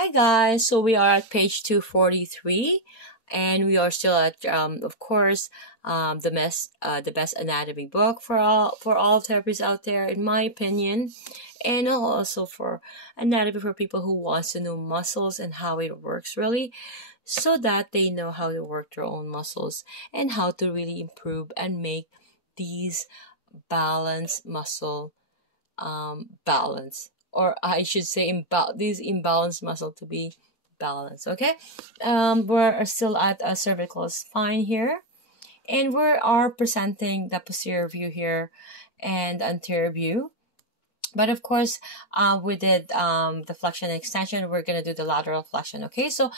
Hi guys, so we are at page 243 and we are still at of course the best anatomy book for all therapists out there, in my opinion, and also for anatomy for people who wants to know muscles and how it works really, so that they know how to work their own muscles and how to really improve and make these balanced muscle balance, or I should say these imbalanced muscle to be balanced. Okay, we're still at a cervical spine here, and we are presenting the posterior view here and anterior view. But of course, we did the flexion and extension. We're gonna do the lateral flexion. Okay, so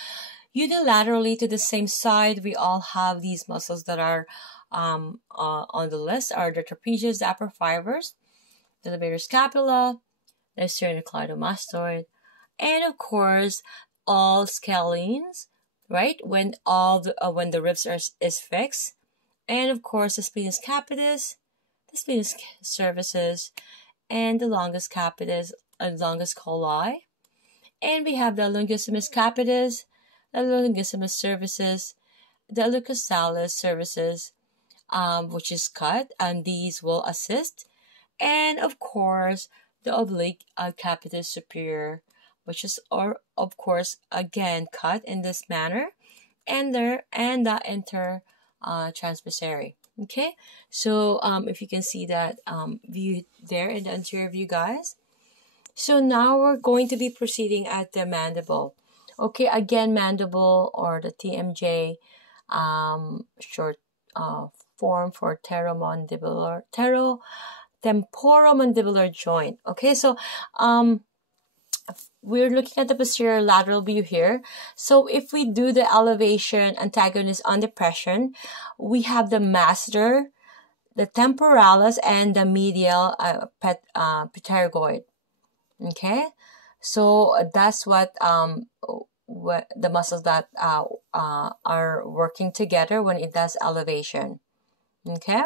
unilaterally to the same side, we all have these muscles that are on the list are the trapezius, the upper fibers, the levator scapula, the sternocleidomastoid, and of course all scalenes, right? When when the ribs is fixed, and of course the splenius capitis, the splenius cervicis, and the longus capitis and longus colli, and we have the longissimus capitis, the longissimus cervicis, the iliocostalis cervicis, which is cut, and these will assist. And of course, the oblique capitis superior, which is, of course, again cut in this manner, and the transversary. Okay, so if you can see that view there in the anterior view, guys. So now we're going to be proceeding at the mandible. Okay, again, mandible, or the TMJ, short form for temporomandibular joint. Okay, so we're looking at the posterior lateral view here. So if we do the elevation antagonist on depression, we have the masseter, the temporalis, and the medial pterygoid. Okay, so that's what the muscles that are working together when it does elevation. Okay,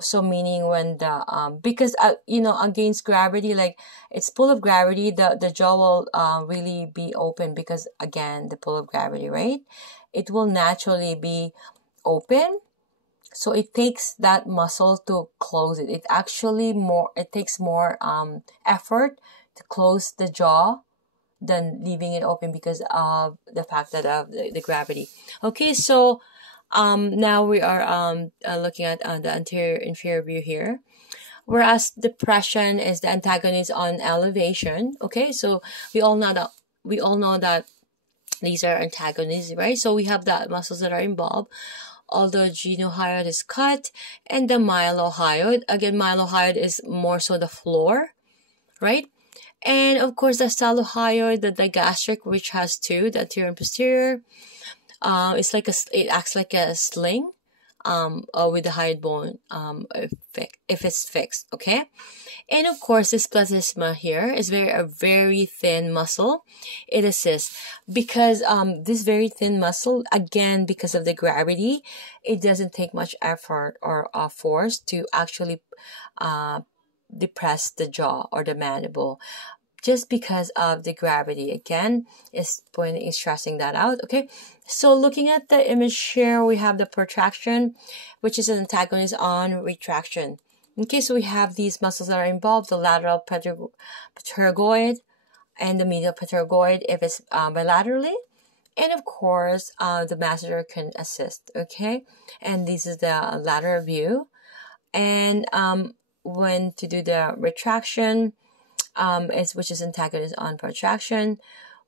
so meaning when the because against gravity, like it's pull of gravity, the jaw will really be open, because again the pull of gravity, right? It will naturally be open, so it takes that muscle to close it. It takes more effort to close the jaw than leaving it open, because of the fact that of the gravity. Okay, so now we are looking at the anterior inferior view here, whereas depression is the antagonist on elevation. Okay, so we all know that these are antagonists, right? So we have the muscles that are involved. Although genohyoid is cut, and the mylohyoid, again mylohyoid is more so the floor, right? And of course the stylohyoid, the digastric, which has two, the anterior and posterior. It acts like a sling with the hyoid bone if it's fixed. Okay, and of course this platysma here is a very thin muscle. It assists because this very thin muscle, again because of the gravity, it doesn't take much effort or force to actually depress the jaw or the mandible, just because of the gravity. Again, is stressing that out. Okay, so looking at the image here, we have the protraction, which is an antagonist on retraction. Okay, so we have these muscles that are involved: the lateral pterygoid and the medial pterygoid if it's bilaterally, and of course the masseter can assist. Okay, and this is the lateral view, and when to do the retraction, which is antagonist on protraction,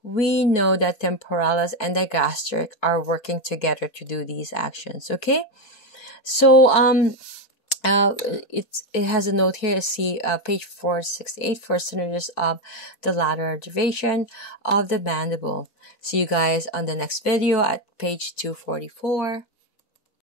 we know that temporalis and digastric are working together to do these actions. Okay, so it has a note here. See page 468 for synergies of the lateral derivation of the mandible. See you guys on the next video at page 244.